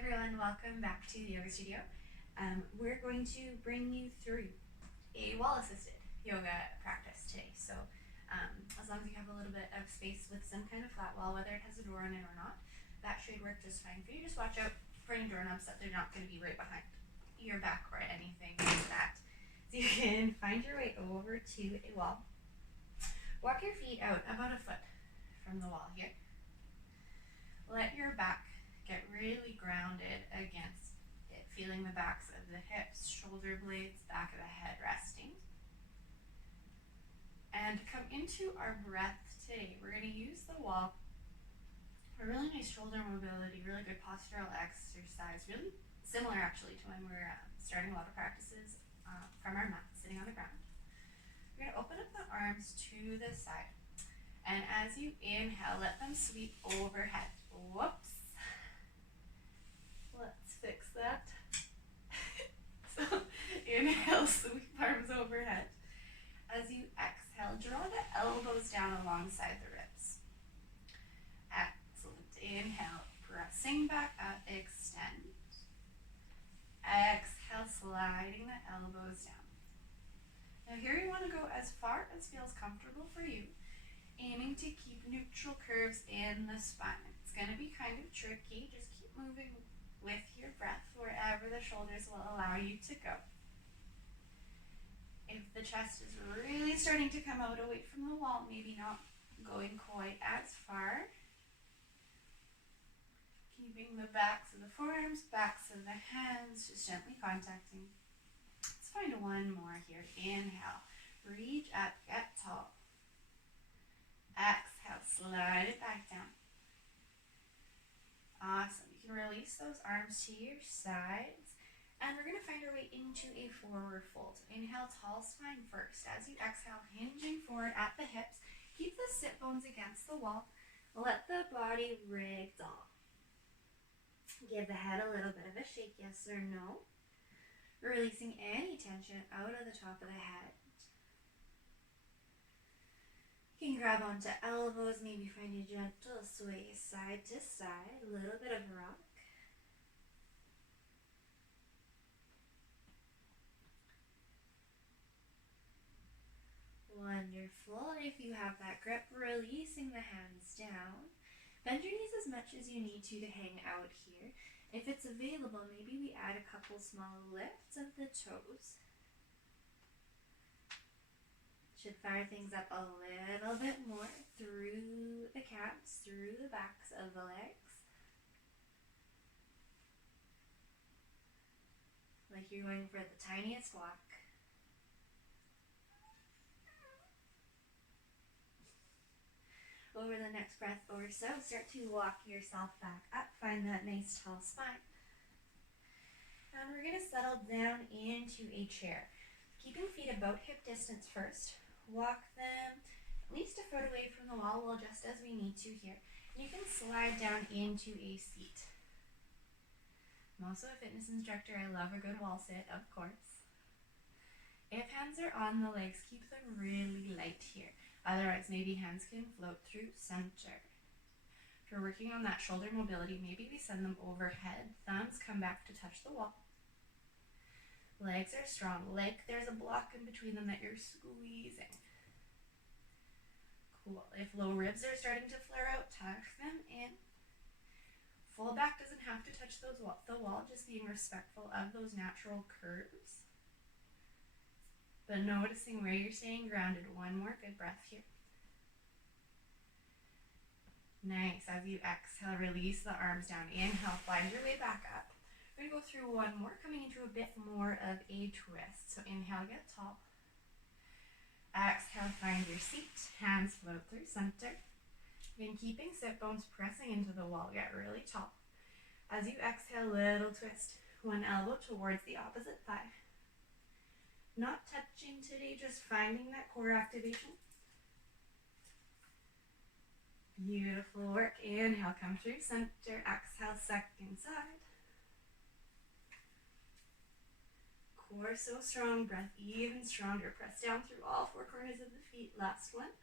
everyone, welcome back to the yoga studio. We're going to bring you through a wall-assisted yoga practice today. So as long as you have a little bit of space with some kind of flat wall, whether it has a door in it or not, that should work just fine for you. Just watch out for any doorknobs that they're not going to be right behind your back or anything like that. So you can find your way over to a wall. Walk your feet out about a foot from the wall here. Let your back get really grounded against it, feeling the backs of the hips, shoulder blades, back of the head resting. And come into our breath today. We're going to use the wall for really nice shoulder mobility, really good postural exercise, really similar actually to when we're starting a lot of practices from our mat, sitting on the ground. We're going to open up the arms to the side. And as you inhale, let them sweep overhead. Whoops. Let's fix that. So inhale, sweep arms overhead. As you exhale, draw the elbows down alongside the ribs. Excellent. Inhale, pressing back up, extend. Exhale, sliding the elbows down. Now here you want to go as far as feels comfortable for you, aiming to keep neutral curves in the spine. It's going to be kind of tricky. Just keep moving with your breath wherever the shoulders will allow you to go. If the chest is really starting to come out away from the wall, maybe not going quite as far. Keeping the backs of the forearms, backs of the hands, just gently contacting. Let's find one more here. Inhale, reach up, get tall. Exhale, slide it back down. Awesome. You can release those arms to your sides. And we're going to find our way into a forward fold. Inhale, tall spine first. As you exhale, hinging forward at the hips. Keep the sit bones against the wall. Let the body ragdoll. Give the head a little bit of a shake, yes or no. Releasing any tension out of the top of the head. You can grab onto elbows, maybe find a gentle sway side to side, a little bit of rock. Wonderful. If you have that grip, releasing the hands down. Bend your knees as much as you need to hang out here. If it's available, maybe we add a couple small lifts of the toes. Should fire things up a little bit more through the calves, through the backs of the legs. Like you're going for the tiniest walk. Over the next breath or so, start to walk yourself back up. Find that nice tall spine. And we're going to settle down into a chair. Keeping feet about hip distance first. Walk them at least a foot away from the wall, well, just as we need to here. And you can slide down into a seat. I'm also a fitness instructor. I love a good wall sit, of course. If hands are on the legs, keep them really light here. Otherwise, maybe hands can float through center. If you're working on that shoulder mobility, maybe we send them overhead. Thumbs come back to touch the wall. Legs are strong, like there's a block in between them that you're squeezing. Cool. If low ribs are starting to flare out, tuck them in. Full back doesn't have to touch the wall, just being respectful of those natural curves. But noticing where you're staying grounded. One more good breath here. Nice. As you exhale, release the arms down. Inhale, find your way back up. We're going to go through one more, coming into a bit more of a twist. So inhale, get tall. Exhale, find your seat. Hands float through center. Again, keeping sit bones pressing into the wall. Get really tall. As you exhale, little twist. One elbow towards the opposite thigh. Not touching today, just finding that core activation. Beautiful work. Inhale, come through center. Exhale, second side. Core so strong, breath even stronger. Press down through all four corners of the feet. Last one.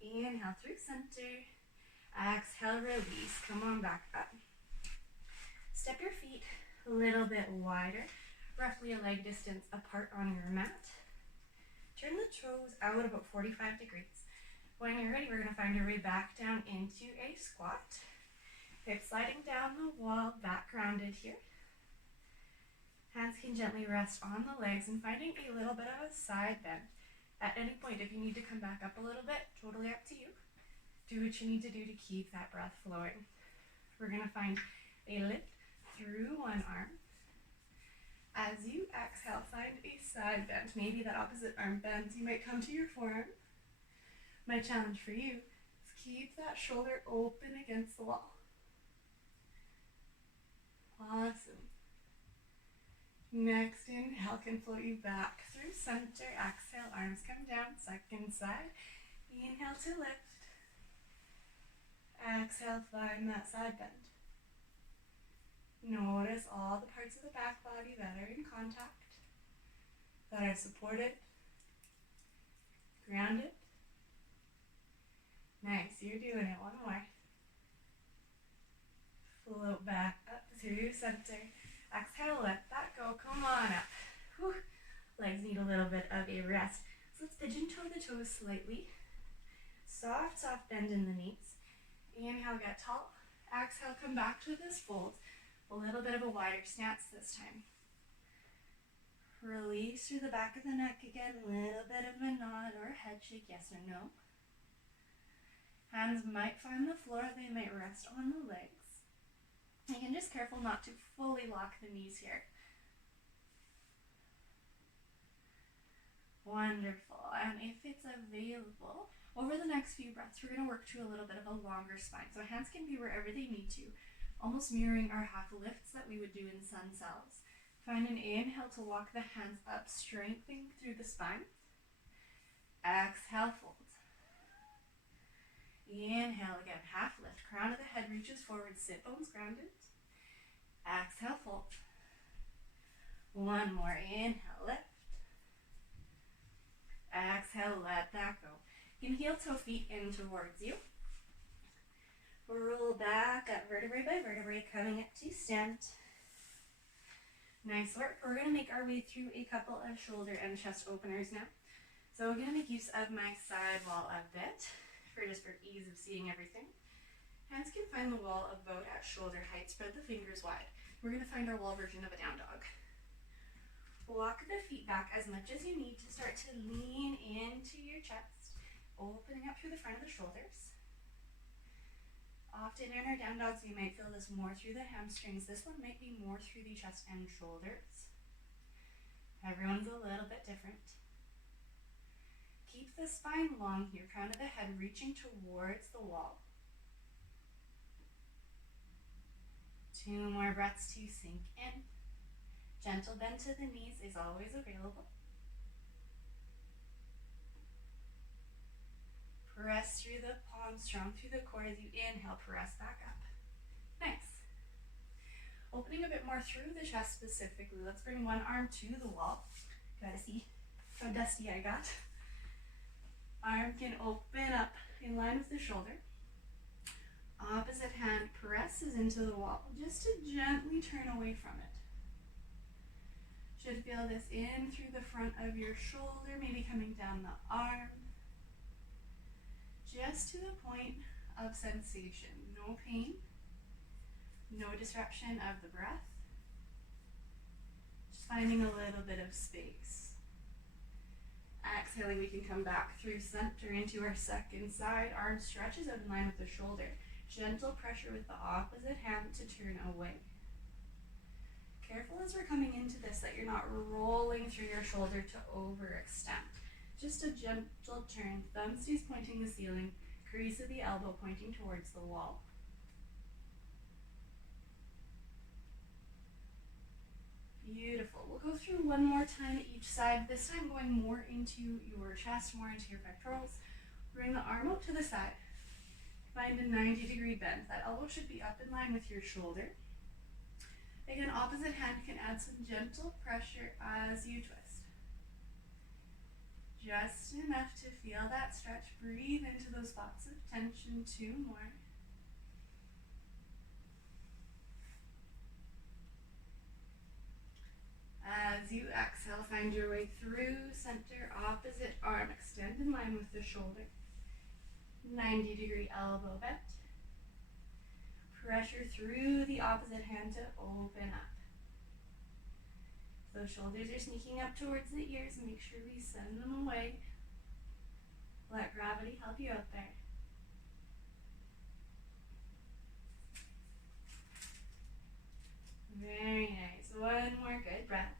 Inhale through center. Exhale, release. Come on back up. Step your feet a little bit wider, roughly a leg distance apart on your mat. Turn the toes out about 45 degrees. When you're ready, we're going to find our way back down into a squat. Hips sliding down the wall, back grounded here. Hands can gently rest on the legs and finding a little bit of a side bend. At any point, if you need to come back up a little bit, totally up to you. Do what you need to do to keep that breath flowing. We're going to find a lift through one arm. As you exhale, find a side bend. Maybe that opposite arm bends. You might come to your forearm. My challenge for you is keep that shoulder open against the wall. Awesome. Next inhale can float you back through center. Exhale, arms come down, second side. Inhale to lift. Exhale, find that side bend. Notice all the parts of the back body that are in contact, that are supported, grounded. Nice, you're doing it. One more. Float back up through center. Exhale, let that go. Come on up. Whew. Legs need a little bit of a rest. So let's pigeon toe the toes slightly. Soft, soft bend in the knees. Inhale, get tall. Exhale, come back to this fold. A little bit of a wider stance this time. Release through the back of the neck again. A little bit of a nod or a head shake, yes or no. Hands might find the floor. They might rest on the legs. Again, just careful not to fully lock the knees here. Wonderful. And if it's available, over the next few breaths, we're going to work to a little bit of a longer spine. So hands can be wherever they need to, almost mirroring our half lifts that we would do in sun cells. Find an inhale to walk the hands up, strengthening through the spine. Exhale, fold. Inhale again, half lift. Crown of the head reaches forward, sit bones grounded. Exhale, fold. One more, inhale, lift. Exhale, let that go. You can heel toe feet in towards you. Roll back up, vertebrae by vertebrae, coming up to stand. Nice work. We're going to make our way through a couple of shoulder and chest openers now. So I'm going to make use of my side wall a bit, for ease of seeing everything. Hands can find the wall about at shoulder height. Spread the fingers wide. We're going to find our wall version of a down dog. Walk the feet back as much as you need to start to lean into your chest, opening up through the front of the shoulders. Often in our down dogs, we might feel this more through the hamstrings. This one might be more through the chest and shoulders. Everyone's a little bit different. Keep the spine long here, crown of the head reaching towards the wall. 2 more breaths to sink in. Gentle bend to the knees is always available. Press through the palms, strong through the core as you inhale, press back up. Nice. Opening a bit more through the chest specifically. Let's bring one arm to the wall. Gotta see how dusty I got. Arm can open up in line with the shoulder. Opposite hand presses into the wall just to gently turn away from it. Should feel this in through the front of your shoulder, maybe coming down the arm. Just to the point of sensation. No pain, no disruption of the breath. Just finding a little bit of space. Exhaling, we can come back through center into our second side. Arm stretches out in line with the shoulder. Gentle pressure with the opposite hand to turn away. Careful as we're coming into this that you're not rolling through your shoulder to overextend. Just a gentle turn, thumbsticks pointing the ceiling, crease of the elbow pointing towards the wall. Beautiful. We'll go through one more time each side, this time going more into your chest, more into your pectorals. Bring the arm out to the side. Find a 90-degree bend. That elbow should be up in line with your shoulder. Again, opposite hand can add some gentle pressure as you twist. Just enough to feel that stretch. Breathe into those spots of tension. 2 more. find your way through center, opposite arm, extend in line with the shoulder. 90-degree elbow bend. Pressure through the opposite hand to open up. Those shoulders are sneaking up towards the ears. Make sure we send them away. Let gravity help you out there. Very nice. One more good breath.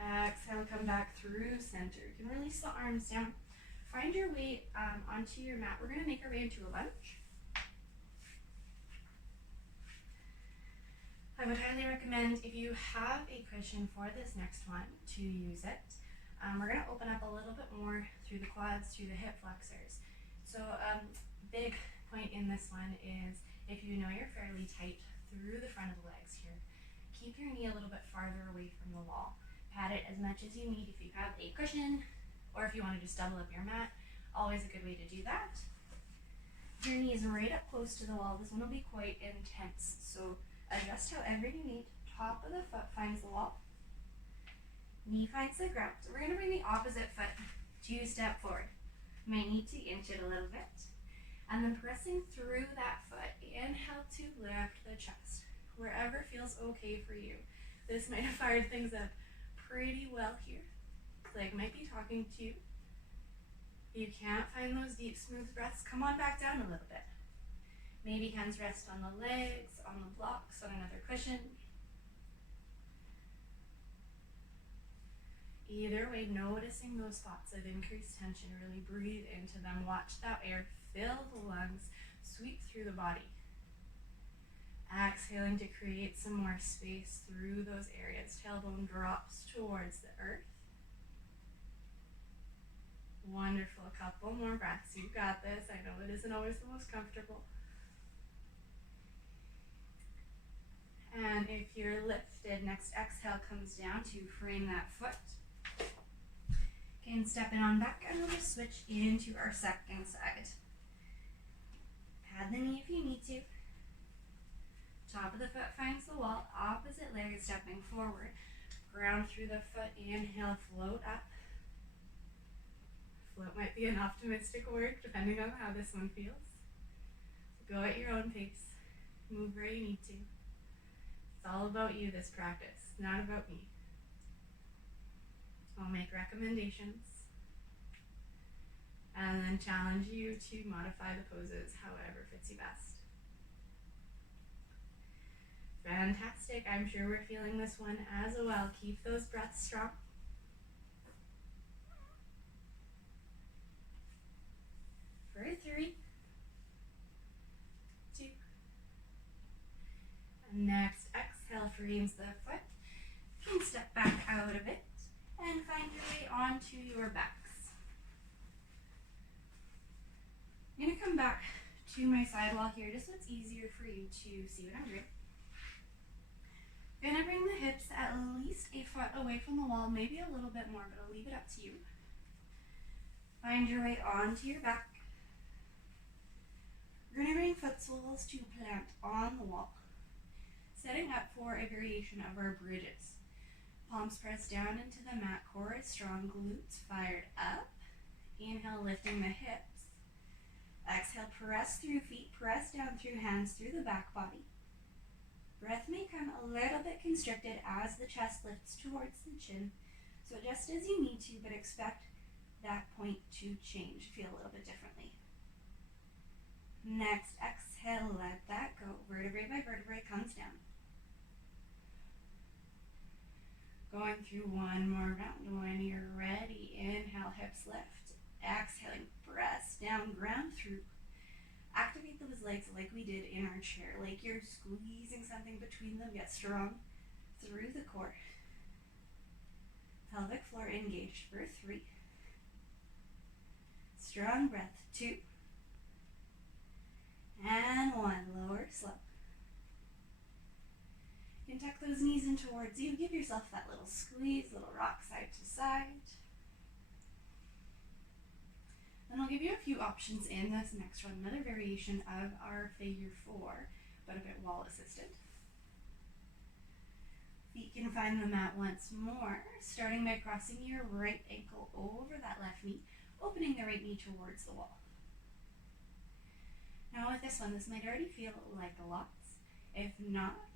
Exhale, come back through center. You can release the arms down. Find your weight onto your mat. We're going to make our way into a lunge. I would highly recommend, if you have a cushion for this next one, to use it. We're going to open up a little bit more through the quads, through the hip flexors. So big point in this one is, if you know you're fairly tight through the front of the legs here, keep your knee a little bit farther away from the wall. Pat it as much as you need if you have a cushion, or if you want to just double up your mat, always a good way to do that. Your knees right up close to the wall. This one will be quite intense, so adjust however you need. Top of the foot finds the wall. Knee finds the ground. So we're going to bring the opposite foot 2 steps forward. You might need to inch it a little bit. And then pressing through that foot, inhale to lift the chest. Wherever feels okay for you. This might have fired things up pretty well here. Leg might be talking to you. If you can't find those deep, smooth breaths, come on back down a little bit. Maybe hands rest on the legs, on the blocks, on another cushion. Either way, noticing those spots of increased tension, really breathe into them. Watch that air fill the lungs, sweep through the body. Exhaling to create some more space through those areas. Tailbone drops towards the earth. Wonderful. A couple more breaths. You got this. I know it isn't always the most comfortable. And if you're lifted, next exhale comes down to frame that foot. Okay, and step it on back, and we'll just switch into our second side. Pad the knee if you need to. Top of the foot finds the wall. Opposite leg is stepping forward. Ground through the foot. Inhale, float up. Float might be an optimistic word, depending on how this one feels. So go at your own pace. Move where you need to. It's all about you, this practice, not about me. I'll make recommendations and then challenge you to modify the poses however fits you best. Fantastic. I'm sure we're feeling this one as well. Keep those breaths strong. For 3, 2. And next, exhale, frames the foot. You can step back out of it and find your way onto your backs. I'm going to come back to my side wall here, just so it's easier for you to see what I'm doing. Gonna bring the hips at least a foot away from the wall, maybe a little bit more, but I'll leave it up to you. Find your way onto your back. We're gonna bring foot soles to plant on the wall, setting up for a variation of our bridges. Palms press down into the mat, core is strong, glutes fired up. Inhale, lifting the hips. Exhale, press through feet, press down through hands, through the back body. Breath may come a little bit constricted as the chest lifts towards the chin. So adjust as you need to, but expect that point to change, feel a little bit differently. Next, exhale, let that go. Vertebrae by vertebrae comes down. Going through one more round. When you're ready, inhale, hips lift. Exhaling, press down, ground through. Activate those legs like we did in our chair, like you're squeezing something between them. Get strong through the core. Pelvic floor engaged for 3. Strong breath, 2. And 1. Lower, slow. You can tuck those knees in towards you. Give yourself that little squeeze, little rock side to side. Then I'll give you a few options in this next one, another variation of our figure 4, but a bit wall assisted. Feet can find the mat once more, starting by crossing your right ankle over that left knee, opening the right knee towards the wall. Now with this one, this might already feel like a lot. If not,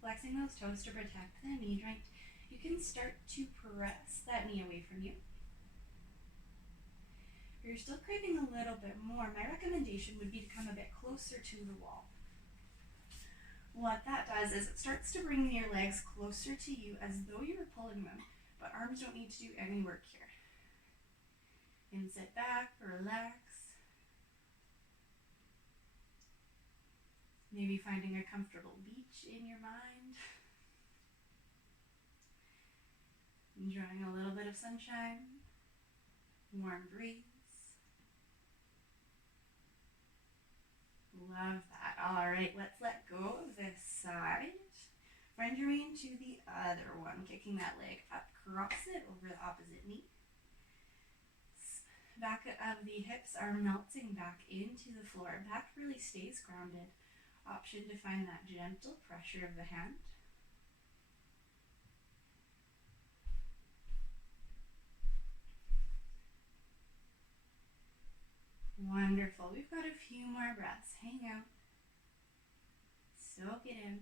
flexing those toes to protect the knee joint, you can start to press that knee away from you. If you're still craving a little bit more, my recommendation would be to come a bit closer to the wall. What that does is it starts to bring your legs closer to you as though you were pulling them, but arms don't need to do any work here. And sit back, relax. Maybe finding a comfortable beach in your mind. Enjoying a little bit of sunshine, warm breeze. Love that. All right, let's let go of this side. Find your way into the other one, kicking that leg up, cross it over the opposite knee. Back of the hips are melting back into the floor. Back really stays grounded. Option to find that gentle pressure of the hand. Wonderful. We've got a few more breaths. Hang out. Soak it in.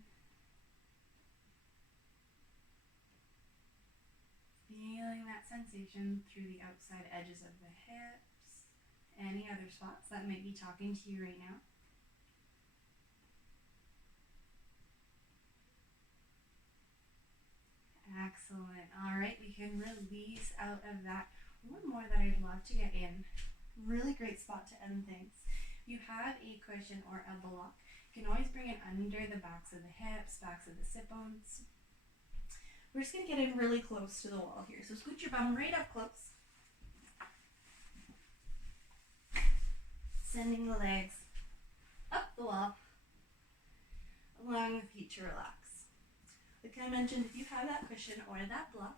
Feeling that sensation through the outside edges of the hips. Any other spots that might be talking to you right now? Excellent. All right, we can release out of that. One more that I'd love to get in. Really great spot to end things. If you have a cushion or a block, you can always bring it under the backs of the hips, backs of the sit bones. We're just going to get in really close to the wall here. So scoot your bum right up close. Sending the legs up the wall, allowing the feet to relax. Like I mentioned, if you have that cushion or that block,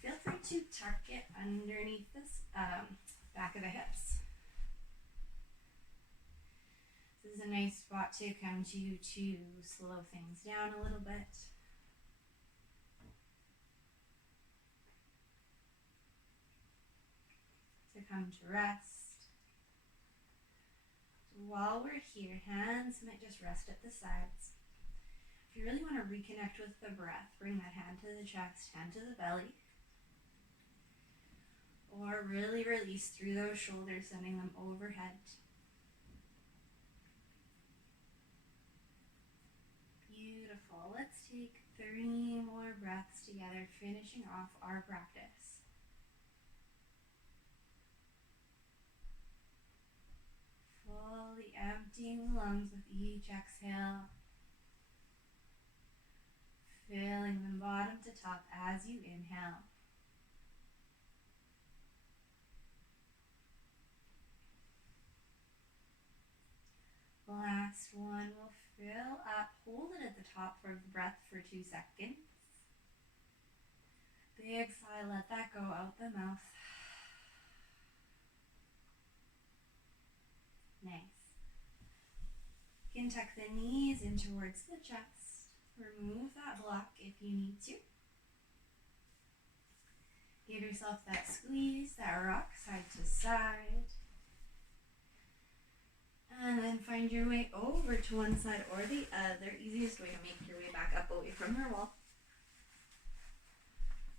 feel free to tuck it underneath this back of the hips. This is a nice spot to come to slow things down a little bit. To come to rest. So while we're here, hands might just rest at the sides. If you really want to reconnect with the breath, bring that hand to the chest, hand to the belly. Or really release through those shoulders, sending them overhead. Beautiful. Let's take 3 more breaths together, finishing off our practice. Fully emptying the lungs with each exhale. Filling them bottom to top as you inhale. Last one, we'll fill up, hold it at the top for the breath for 2 seconds. Big sigh, let that go out the mouth. Nice. You can tuck the knees in towards the chest. Remove that block if you need to. Give yourself that squeeze, that rock side to side. And then find your way over to one side or the other. Easiest way to make your way back up away from your wall.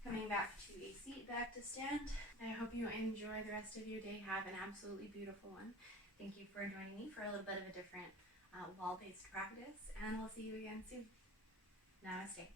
Coming back to a seat, back to stand. I hope you enjoy the rest of your day. Have an absolutely beautiful one. Thank you for joining me for a little bit of a different wall-based practice, and we'll see you again soon. Namaste.